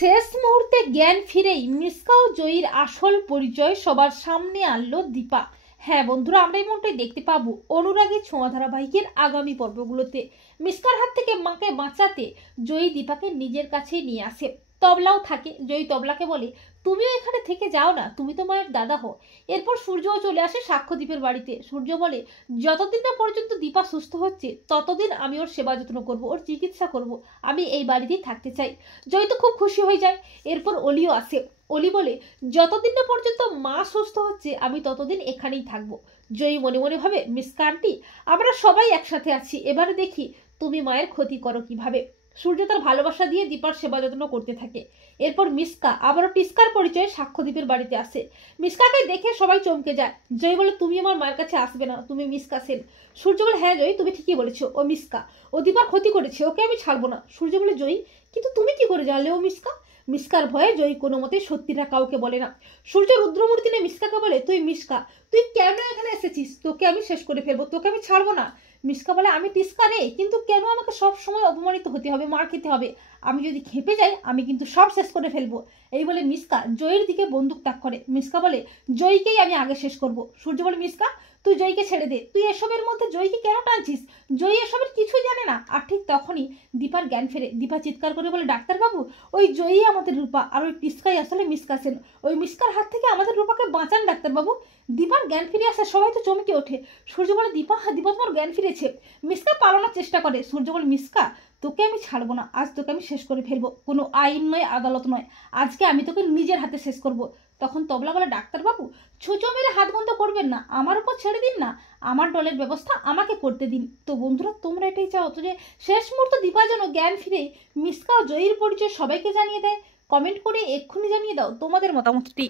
শেষ মুহূর্তে জ্ঞান ফিরেই মিশকা ও জয়ীর আসল পরিচয় সবার সামনে আনলো দীপা। হ্যাঁ বন্ধুরা, আমরা এই মুহূর্তে দেখতে পাবো অনুরাগী ছোঁয়া ধারাবাহিকের আগামী পর্বগুলোতে মিশকার হাত থেকে মাকে বাঁচাতে জয়ী দীপাকে নিজের কাছেই নিয়ে আসে। তবলাও থাকে, জয়ী তবলাকে বলে তুমিও এখানে থেকে যাও না, তুমি তো মায়ের দাদা হও। এরপর সূর্যও চলে আসে সাক্ষ্যদীপের বাড়িতে। সূর্য বলে যতদিন না পর্যন্ত দীপা সুস্থ হচ্ছে ততদিন আমি ওর সেবা যত্ন করবো, ওর চিকিৎসা করব, আমি এই বাড়িতেই থাকতে চাই। জয়ী তো খুব খুশি হয়ে যায়। এরপর অলিও আসে। অলি বলে যতদিন না পর্যন্ত মা সুস্থ হচ্ছে আমি ততদিন এখানেই থাকবো। জয়ী মনে মনে ভাবে মিশকা আন্টি, আমরা সবাই একসাথে আছি, এবারে দেখি তুমি মায়ের ক্ষতি করো কিভাবে। সূর্য তার ভালোবাসা দিয়ে দীপার সেবা যত্ন করতে থাকে। এরপর মিশকা আবারও টিস্কার পরিচয়ে সাক্ষ্যদীপের বাড়িতে আসে। মিশকাকে দেখে সবাই চমকে যায়। জয়ী বলে তুমি আমার মায়ের কাছে আসবে না, তুমি মিশকা সেন। সূর্য বলে হ্যাঁ জয়ী, তুমি ঠিকই বলেছো, ও মিশকা, ও দীপার ক্ষতি করেছে, ওকে আমি ছাড়বো না। সূর্য বলে জয়ী, কিন্তু তুমি কি করে জানলে ও মিশকা? মিশকার ভয়ে জয়ী কোনো মতে সত্যিটা কাউকে বলে না। সূর্য রুদ্রমূর্তি নিয়ে মিশকাকে বলে তুই মিশকা, তুই কেন এখানে এসেছিস? তোকে আমি শেষ করে ফেলবো, তোকে আমি ছাড়বো না। মিশকা বলে আমি টিস্কা রে, কিন্তু কেন আমাকে সব সময় অপমানিত হতে হবে, মার খেতে হবে? আমি যদি খেপে যাই আমি কিন্তু সব শেষ করে ফেলবো। এই বলে মিশকা জয়ীর দিকে বন্দুক তাক করে। মিশকা বলে জয়ীকেই আমি আগে শেষ করব। সূর্য বলে মিশকা তুই জয়ীকে ছেড়ে দে, তুই এসবের মধ্যে জয়ীকে কেন টানছিস? জয়ী এসবের কিছুই জানে না। আর ঠিক তখনই দীপার জ্ঞান ফেরে। দীপা চিৎকার করে বলে ডাক্তারবাবু, ওই জয়ী আমাদের রূপা, আর ওই টিস্কাই আসলে মিশকা সেন। ওই মিশকার হাত থেকে আমাদের রূপাকে বাঁচান ডাক্তারবাবু। দীপার জ্ঞান ফিরে আসে, সবাই তো চমকে ওঠে। সূর্য বলে দীপা, দীপা তোমার জ্ঞান ফিরেছে। মিশকা পালানোর চেষ্টা করে। সূর্য বলে মিশকা তোকে আমি ছাড়বো না, আজ তোকে আমি শেষ করে ফেলবো। কোনো আইন নয়, আদালত নয়, আজকে আমি তোকে নিজের হাতে শেষ করব। তখন তবলা বলে ডাক্তারবাবু, ছুঁচো মেরে হাত বন্ধ করবেন না, আমার উপর ছেড়ে দিন না, আমার দলের ব্যবস্থা আমাকে করতে দিন। তো বন্ধুরা, তোমরা এটাই চাও তো যে শেষ মুহূর্তে দীপা যেন জ্ঞান ফিরে মিশকা ও জয়ীর পরিচয় সবাইকে জানিয়ে দেয়? কমেন্ট করে এক্ষুনি জানিয়ে দাও তোমাদের মতামতটি।